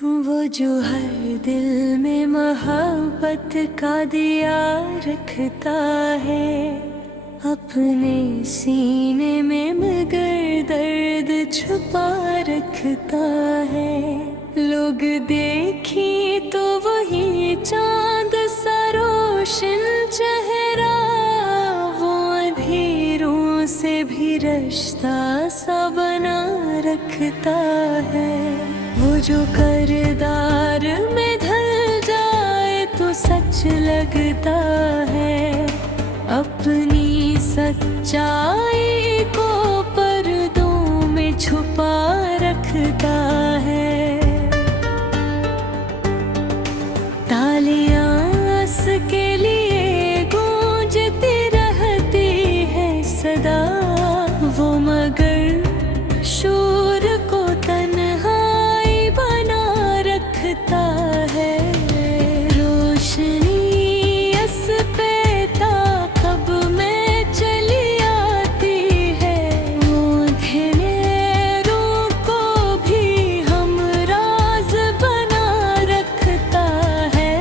वो जो हर दिल में मोहब्बत का दिया रखता है, अपने सीने में मगर दर्द छुपा रखता है। लोग देखे तो वही चांद सा रोशन चेहरा, वो अंधेरों से भी रास्ता सा बना रखता है। वो जो किरदार में ढल जाए तो सच लगता है, अपनी सच्चाई को पर्दों में छुपा रखता है। तालियां हंस के लिए गूंजती रहती है सदा, वो मगर शोर को तन्हाई बना रखता है। रोशनी अस पे ताक़ब में चली आती है, वो अंधेरों को भी हमराज़ बना रखता है।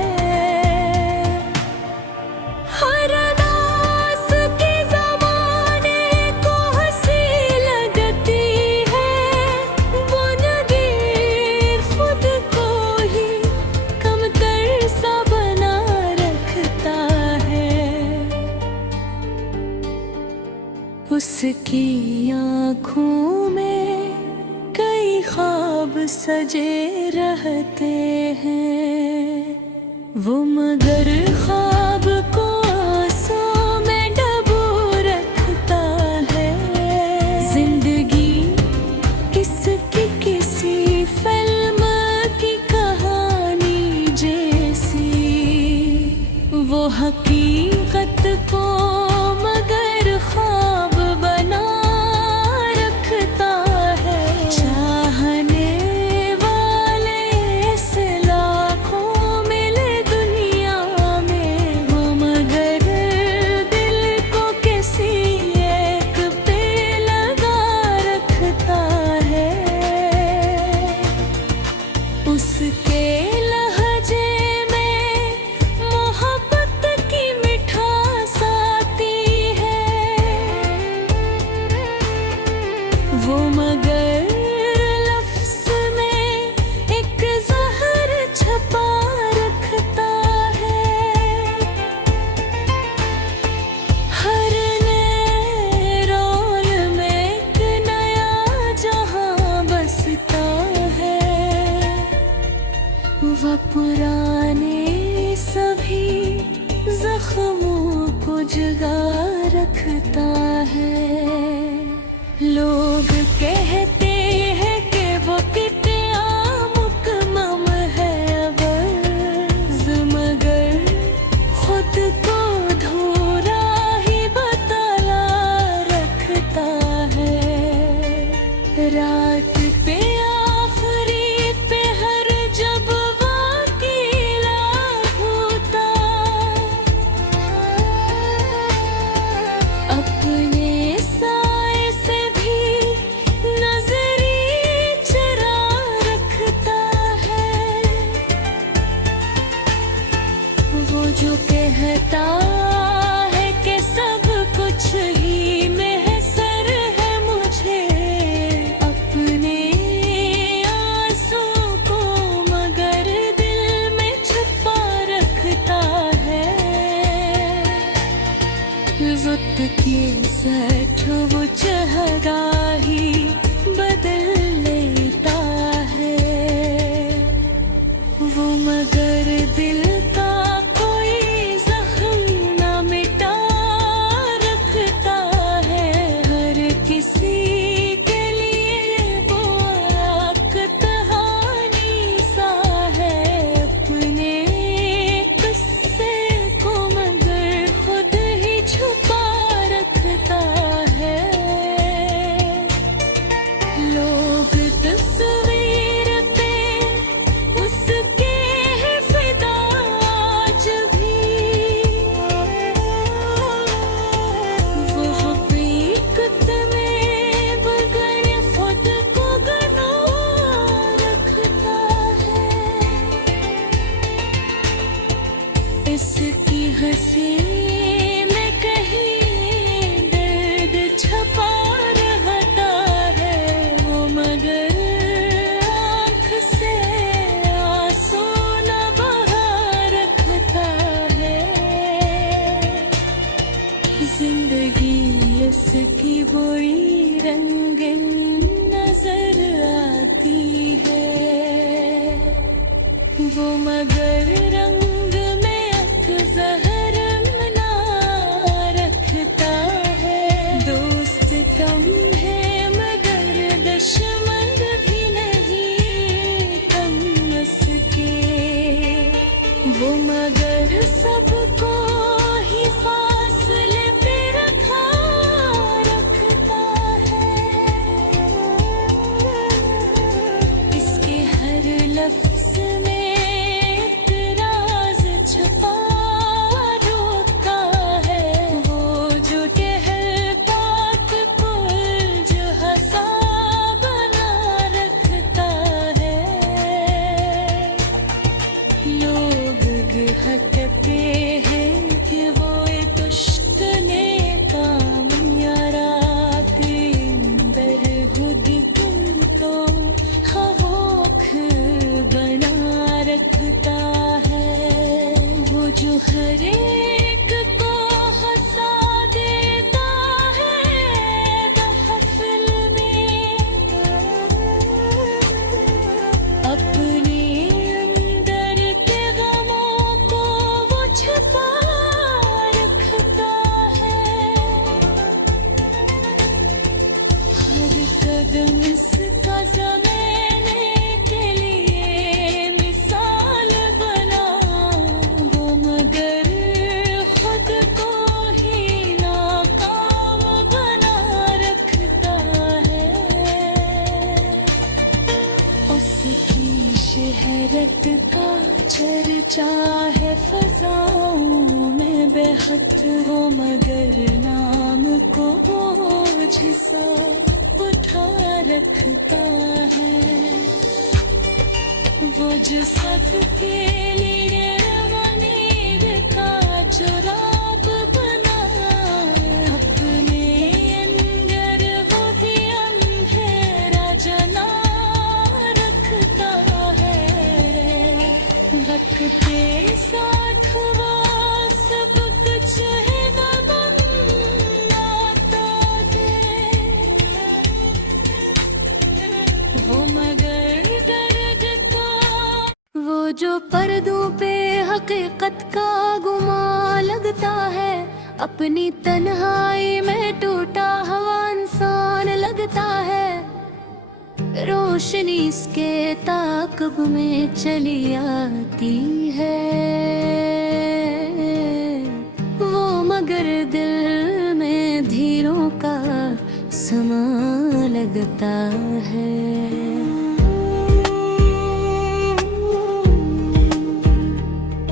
हर दास के ज़माने को हंसी लगती है, वो नगीर खुद को ही कमतर सा बना रखता है। उसकी आँखों में कई ख्वाब सजे रहते हैं, वो मगर ख्वाब को आंसू में डुबो रखता है। जिंदगी किसकी किसी फिल्म की कहानी जैसी, वो हकीकत को मगर ख्वाब बना रखता है। चाहने वाले ऐसे लाखों मिले दुनिया में, वो मगर दिल को किसी एक पे लगा रखता है। उसके लहजे में मोहब्बत की मिठास आती है, वो मगर लफ्ज़ में एक ज़हर छुपा रखता है। हर नए रोल में एक नया जहां बसता है, वह पुराने सभी जख्मों को जगा रखता है। लोग कहते हैं कि वो कितना मुकम्मल है अवज़, मगर खुद को धूरा ही बतला रखता है। रात पे आखिरी पहर जब वाक़िला होता, अपने साए से भी नजर इसकी हंसी में कहीं दर्द छुपा रहता है वो, मगर आँख से आंसू न बहा रखता है। जिंदगी इसकी बुरी रंगीन नजर आती है वो, मगर रंग में अक्सर मिला रखता है। दोस्त कम है मगर दुश्मन भी नहीं कम उसके वो, मगर सबको ही फासले पे रखा रखता है। इसके हर लफ्ज में इतराज छुपा रोता है वो, जो कहता कि पुल जो हंसा बना रखता है। लोग कहते हैं कि वो एक दुश्मने काम यारा के अंदर खुद तुमको खौफ बना रखता है वो, जो हर एक को हंसा देता है महफिल में। अपने अंदर के गमों को वो छुपा रखता है। हर कदम इसका ज़माने के लिए मिसाल बना वो, मगर खुद को ही नाकाम बना रखता है। उसकी शहरत का चर्चा है फजाओं में बेहद हो, मगर नाम को बोझ सा उठा रखता है वो, जो सबके लिए अमीर का जुराब बना अपने अंदर वो भी अंधेरा जला रखता है। वक्त के साथ वो सब कुछ है न बनाता है वो, मगर दर्द का वो जो पर्दों पे हकीकत का गुमा लगता है। अपनी तन्हाई में टूटा हुआ इंसान लगता है। रोशनी इसके ताक़ब में चली आती है वो, मगर दिल में धीरों का समा लगता है।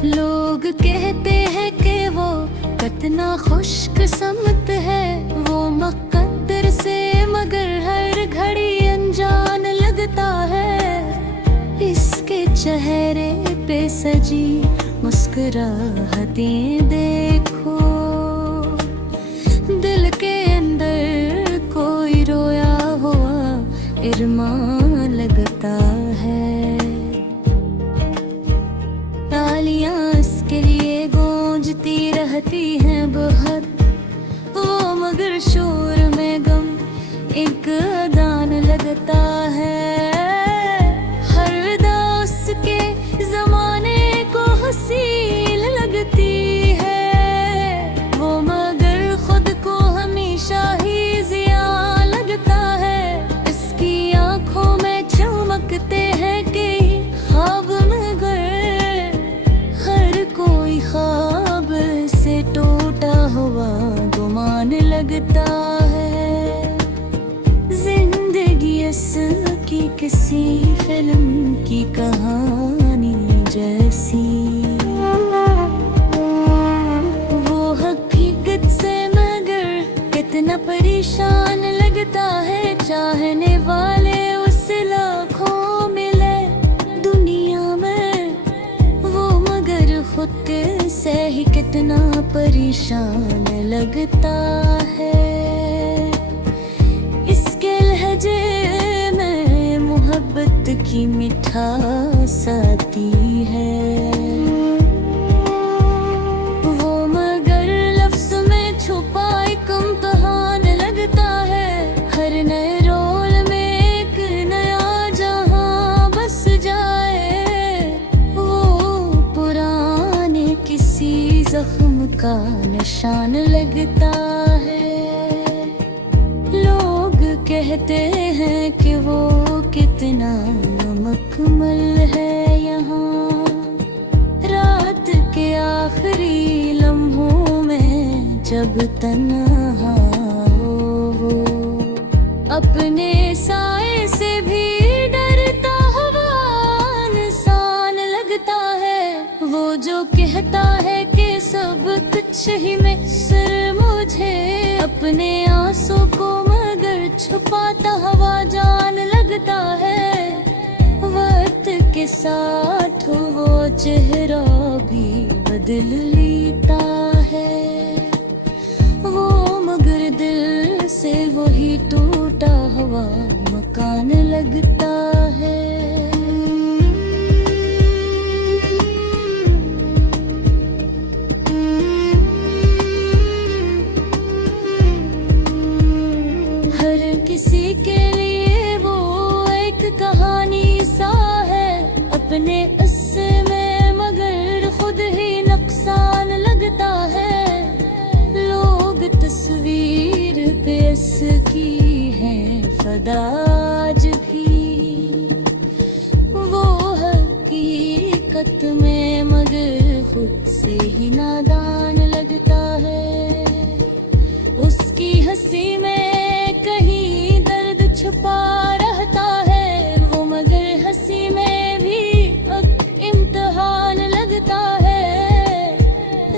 लोग कहते हैं कि वो कितना खुशकिस्मत है वो, मुक़द्दर से मगर हर घड़ी अनजान लगता है। इसके चेहरे पे सजी मुस्कुराहटें देखो, दिल के अंदर कोई रोया हुआ इरमान लगता है। तालियां इसके लिए गूंजती रहती हैं बहुत वो, मगर शोर में गम एक अदान लगता है। हर अदा उसके ज़माने को हसीन लगती है कितना परेशान लगता है। इसके लहजे में मोहब्बत की मिठास आती है। वो मगर लफ्ज़ में छुपा एक इम्तिहान लगता है। हर नए रोल में एक नया जहां बस जाए। वो पुराने किसी जख्म का निशान लगता है। लोग कहते हैं कि वो कितना नमकमल है यहाँ। रात के आखिरी लम्हों में जब तन्हा हो, अपने साए से भी डरता हुआ इंसान लगता है। वो जो कहता है कि सब कुछ ही में सिर मुझे, अपने आंसू को मगर छुपाता हुआ जान लगता है। वक्त के साथ वो चेहरा भी बदल लेता है। वो मगर दिल से वही टूटा हुआ मकान लगता है। किसी के लिए वो एक कहानी सा है अपने हिस्से में, मगर खुद ही नुकसान लगता है। लोग तस्वीर पे इसकी है फदा आज भी। वो हकीकत में मगर खुद से ही नादान लगता है। उसकी हंसी में कहीं दर्द छुपा रहता है। वो मगर हंसी में भी एक इम्तिहान लगता है।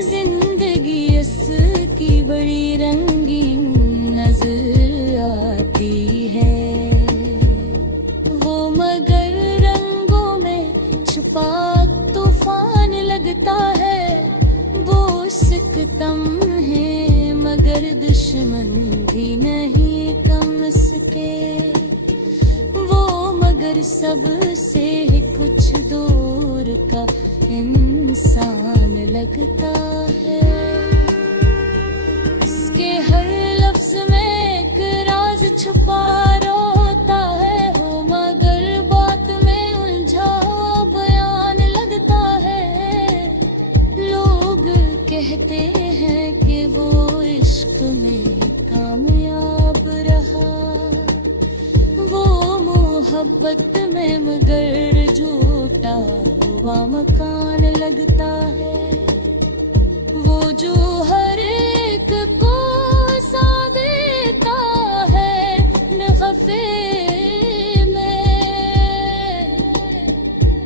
जिंदगी इसकी बड़ी रंगीन नजर आती है। वो मगर रंगों में छुपा तूफान लगता है। वो सिकतम है मगर दुश्मन भी नहीं कम सके। वो मगर सबसे कुछ दूर का इंसान लगता है। इसके हर लफ्ज में एक राज छुपा रोता है। वो मगर बात में उलझा हुआ बयान लगता है। लोग कहते हैं कि वो इश्क में कामयाब रहा। वो मोहब्बत में मगर झूठा हुआ मकान लगता है। वो जो हर एक को सा देता है नफ़े में,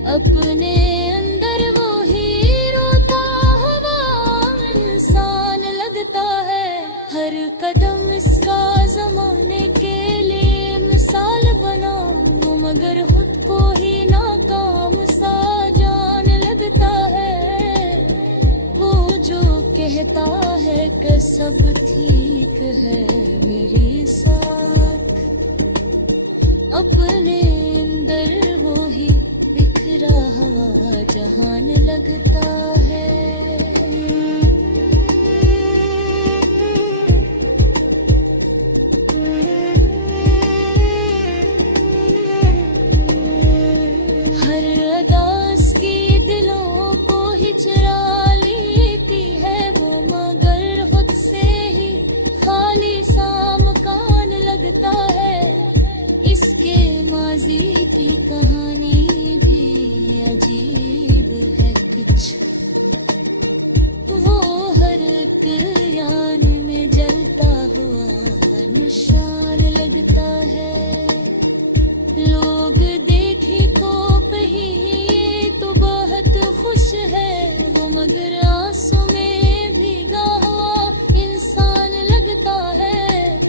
अपने अंदर वो ही रोता हुआ इंसान लगता है। हर कदम इसका ज़माने के लिए मिसाल बना। वो मगर खुद को ही नाकाम सा जान लगता है। वो जो कहता है कि सब ठीक है मेरे साथ, अपने अंदर वो ही बिखरा हुआ जहान लगता है। की कहानी भी अजीब है कुछ। वो हर एक यान में जलता हुआ निशान लगता है। लोग देखे को ही ये तो बहुत खुश है। वो मगर आंसू में भीगा हुआ इंसान लगता है।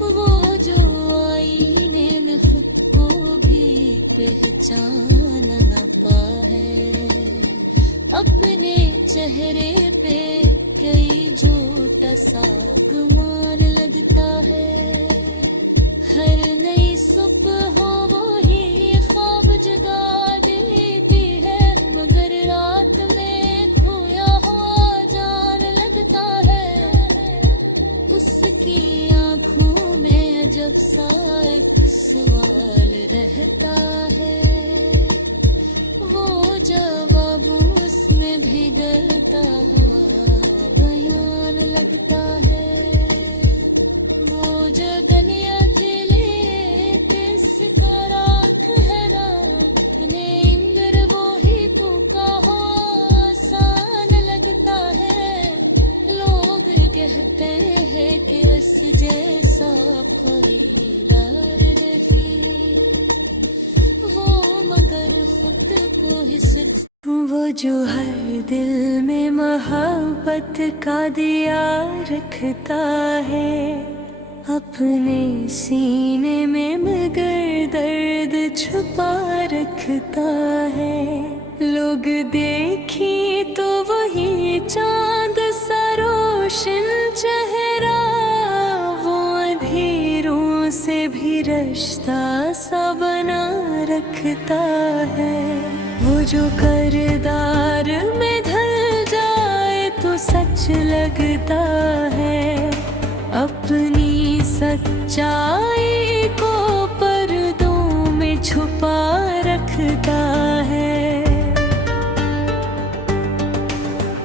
वो जो आईने में खुद को भी पहचान न पाए, अपने चेहरे पे कई झूठा सा गुमान लगता है। हर नई सुबह हो वो ही ख्वाब जगा देती है, मगर रात में खोया हुआ जान लगता है। उसकी आंखों में अजब सा एक सवाल रहता है, वो जवाब उसमें भीगता हुआ बयान लगता है। वो जो दुनिया चले जिसका राख है रात ने इंद्र वो ही फूका हो आसान लगता है। लोग कहते हैं कि इस जैसा खरीदार नहीं वो, मगर खुद को ही सिर्फ वो जो हर दिल में मोहब्बत का दिया रखता है, अपने सीने में मगर दर्द छुपा रखता है। लोग देखे तो वही चांद सा रोशन चेहरा, वो अंधेरों से भी रास्ता सा बना रखता है। वो जो किरदार में ढल जाए तो सच लगता है, अपनी सच्चाई को पर्दों में छुपा रखता है।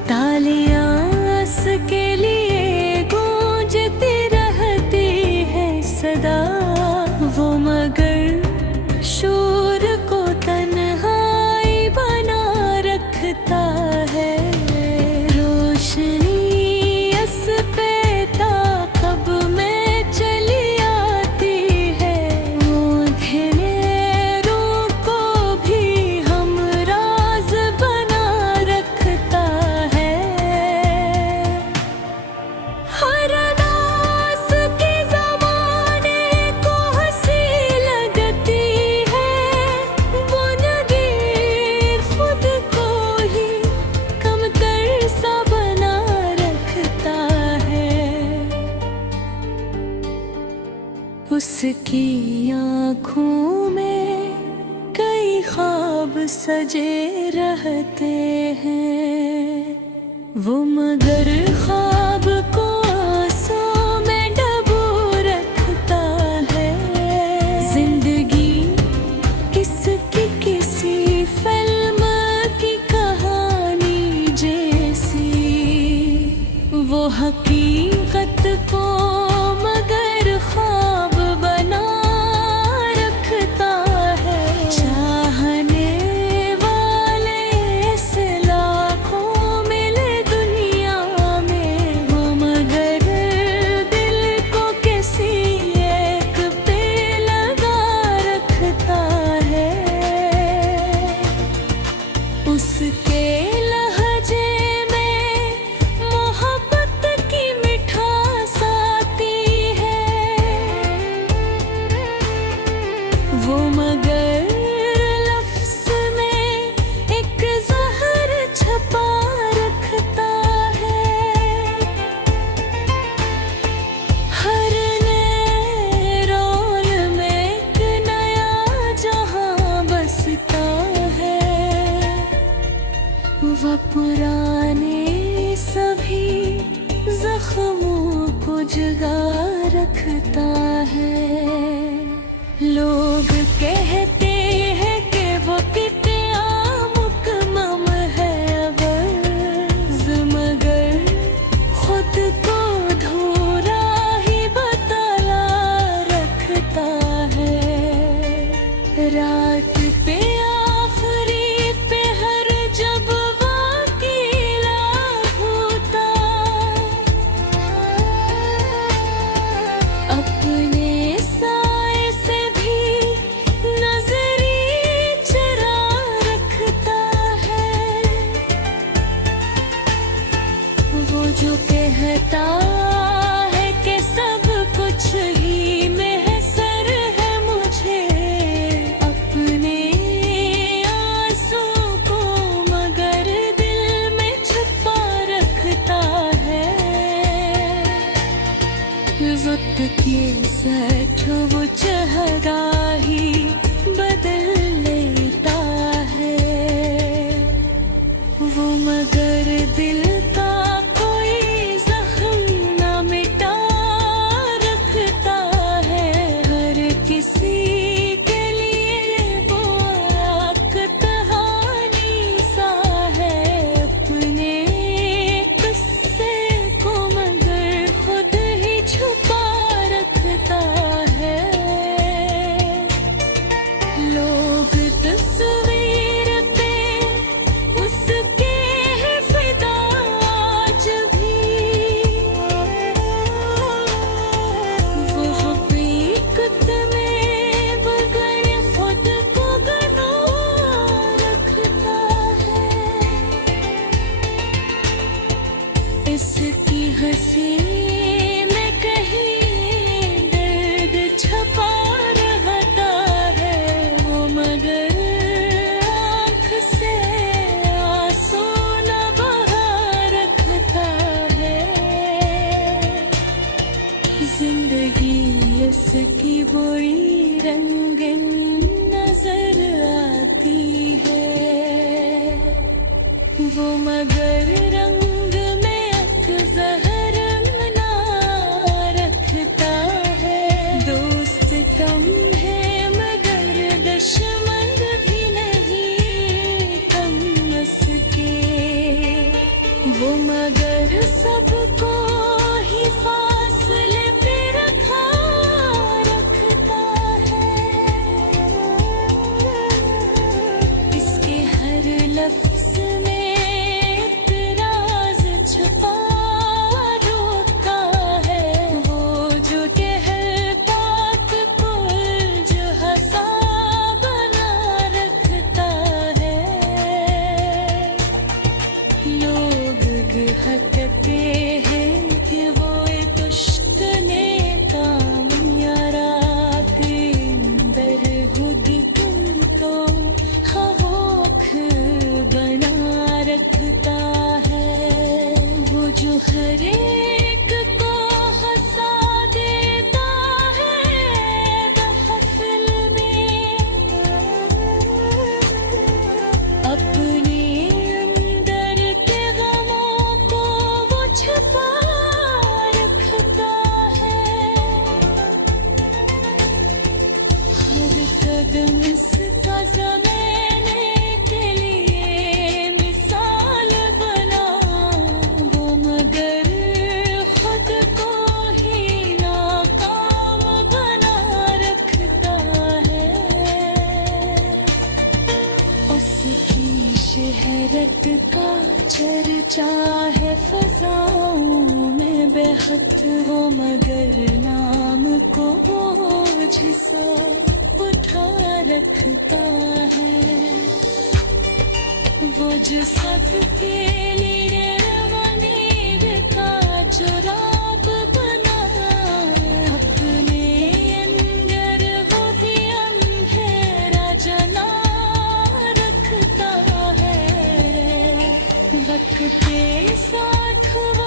तालियां उसके लिए गूंजती रहती है सदा, वो मगर शोर को तन्हाई बना रखता है। रोशनी इस पे ताक़ब में चली आती है, वो अंधेरों को भी हमराज़ बना रखता है। हर दास की ज़माने को हंसी लगती है, वो नगीर खुद को ही कमतर सा बना रखता है। उसकी आँखों में कई ख्वाब सजे रहते हैं, वो मगर ख्वाब को आंसू में डुबो रखता है। जिंदगी किसकी किसी फिल्म की कहानी जैसी, वो हकीकत को मगर ख्वाब बना रखता है। चाहने वाले ऐसे लाखों मिले दुनिया में, वो मगर दिल को किसी एक पे लगा रखता है। उसके लहजे में मोहब्बत की मिठास आती है, वो मगर लफ्ज़ में एक ज़हर छुपा रखता है। हर नए रोल में एक नया जहां बसता है, वह पुराने सभी जख्मों को जगा रखता है। लोग कहते हैं कि वो कितना मुकम्मल है अवज़, मगर खुद को धूरा ही बतला रखता है। रात पे आखिरी पहर जब वाक़िला होता, अपने साए से भी नजरी चरा रखता है। वो जो कहता है कि सब कुछ ही मैसर है मुझे, अपने आंसू को मगर दिल में छुपा रखता है। खुद की सठ वो चहगाही बदल लेता है। वो मगर दिल का कोई जख्म न मिटा रखता है। हर किसी के लिए वो आक कहानी सा है। अपने किस्से को मगर खुद ही छुपा रखता है। लोग तस्वीर पे उसके है फिदा आज भी। वो हकीकत में मगर खुद को गना रखता है। इसकी हंसी में कहीं दर्द छपा रहता है। वो मगर आँख से आंसू न बहा रखता है। जिंदगी इसकी बुरी रंगीन नजर आती है। वो मगर रंग में अक जहर मिला रखता है। दोस्त कम है मगर दुश्मन भी नहीं कम उसके। वो मगर सबको ही फासले पे रखा रखता है। इसके हर लफ्ज में इतराज छुपा रोता है। वो जो कहपात कुल जो हंसा बना रखता है। लोग कहते हैं कि वो एक उश्कने कामयारा के अंदर खुद तुमको खामोश बना रखता है। वो जो हर एक को हंसा देता है महफिल में। अपने अंदर के गमों को वो छुपा रखता है। हर कदम इसका ज़माने के लिए मिसाल बना। वो मगर खुद को ही नाकाम बना रखता है। उसकी शहरत का चर्चा है फजाओं में बेहद। वो मगर नाम को बोझ सा उठा रखता है। वो जो सबके लिए नीर का जुराब बना। अपने अंदर वो भी अंधेरा जला रखता है। वक्त के साथ वो